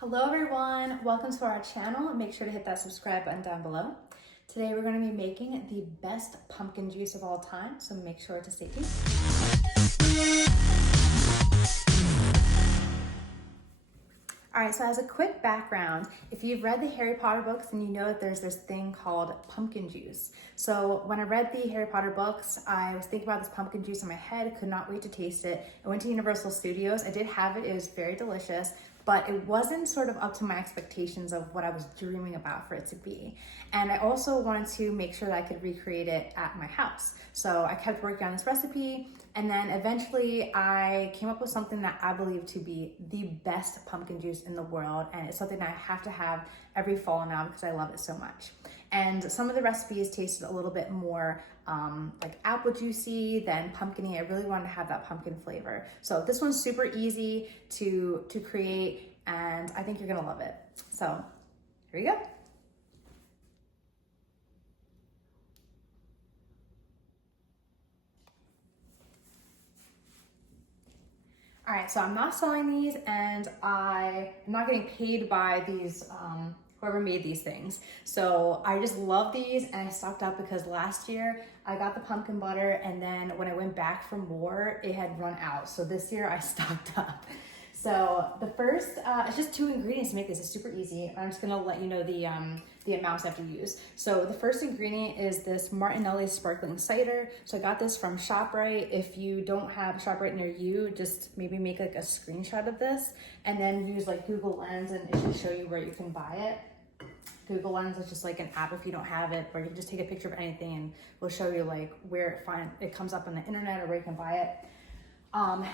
Hello everyone, welcome to our channel. Make sure to hit that subscribe button down below. Today we're going to be making the best pumpkin juice of all time, so make sure to stay tuned. Alright, so as a quick background, if you've read the Harry Potter books, then you know that there's this thing called pumpkin juice. So when I read the Harry Potter books, I was thinking about this pumpkin juice in my head, could not wait to taste it. I went to Universal Studios, I did have it, it was very delicious, but it wasn't sort of up to my expectations of what I was dreaming about for it to be. And I also wanted to make sure that I could recreate it at my house. So I kept working on this recipe, and then eventually I came up with something that I believe to be the best pumpkin juice in the world, and it's something that I have to have every fall now because I love it so much. And some of the recipes tasted a little bit more like apple juicy than pumpkiny. I really wanted to have that pumpkin flavor. So this one's super easy to create, and I think you're gonna love it. So here we go. All right, so I'm not selling these, and I'm not getting paid by these whoever made these things. So I just love these, and I stocked up because last year I got the pumpkin butter, and then when I went back for more, it had run out. So this year I stocked up. So the first, it's just 2 ingredients to make this. It's super easy. I'm just gonna let you know the amounts I have to use. So the first ingredient is this Martinelli sparkling cider. So I got this from ShopRite. If you don't have ShopRite near you, just maybe make like a screenshot of this and then use like Google Lens, and it should show you where you can buy it. Google Lens is just like an app if you don't have it, or you can just take a picture of anything and we'll show you like where it comes up on the internet or where you can buy it.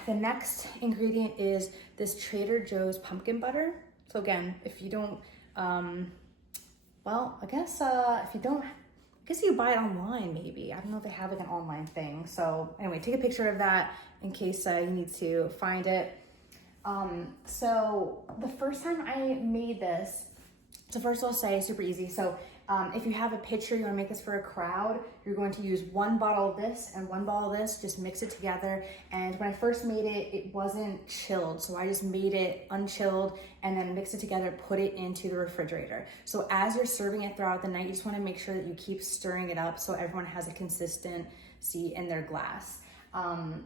The next ingredient is this Trader Joe's pumpkin butter. So again, if you don't, well, I guess if you don't, I guess you buy it online maybe. I don't know if they have like an online thing. So anyway, take a picture of that in case you need to find it. So the first time I made this, so first I'll say super easy. So if you have a pitcher, you wanna make this for a crowd, you're going to use 1 bottle of this and 1 bottle of this, just mix it together. And when I first made it, it wasn't chilled. So I just made it unchilled and then mixed it together, put it into the refrigerator. So as you're serving it throughout the night, you just wanna make sure that you keep stirring it up so everyone has a consistency in their glass.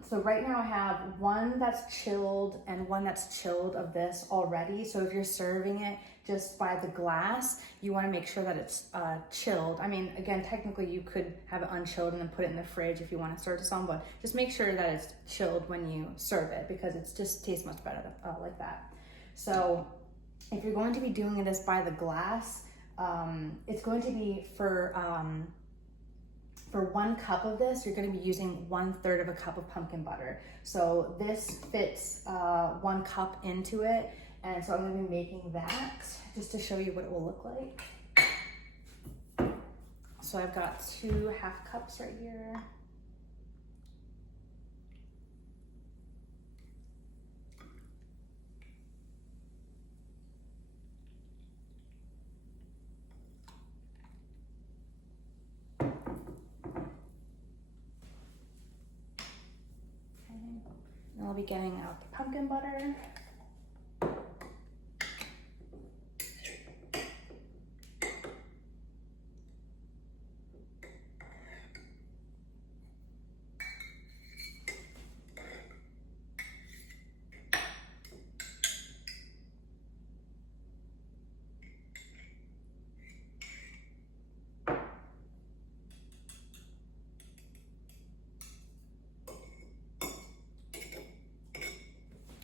So right now I have 1 that's chilled and 1 that's chilled of this already. So if you're serving it just by the glass, you want to make sure that it's chilled. I mean, again, technically you could have it unchilled and then put it in the fridge if you want to serve this on, but just make sure that it's chilled when you serve it because it just tastes much better like that. So if you're going to be doing this by the glass, it's going to be for 1 cup of this, you're going to be using 1/3 of a cup of pumpkin butter. So this fits 1 cup into it. And so I'm going to be making that just to show you what it will look like. So I've got 2 half cups right here. And I'll be getting out the pumpkin butter.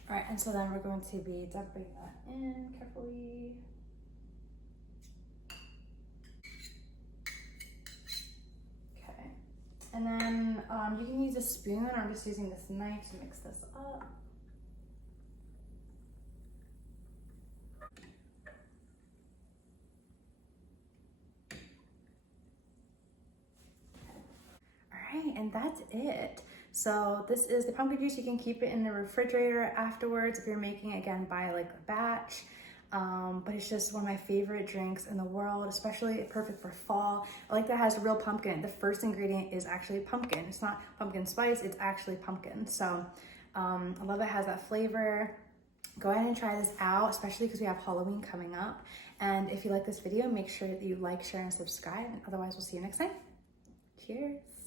All right, and so then we're going to be dumping that in carefully. Okay, and then you can use a spoon. I'm just using this knife to mix this up. All right, and that's it. So this is the pumpkin juice. You can keep it in the refrigerator afterwards if you're making it again by like a batch. But it's just one of my favorite drinks in the world, especially perfect for fall. I like that it has real pumpkin. The first ingredient is actually pumpkin. It's not pumpkin spice, it's actually pumpkin. So I love it has that flavor. go ahead and try this out, especially because we have Halloween coming up. And if you like this video, make sure that you like, share, and subscribe. And otherwise, we'll see you next time. Cheers.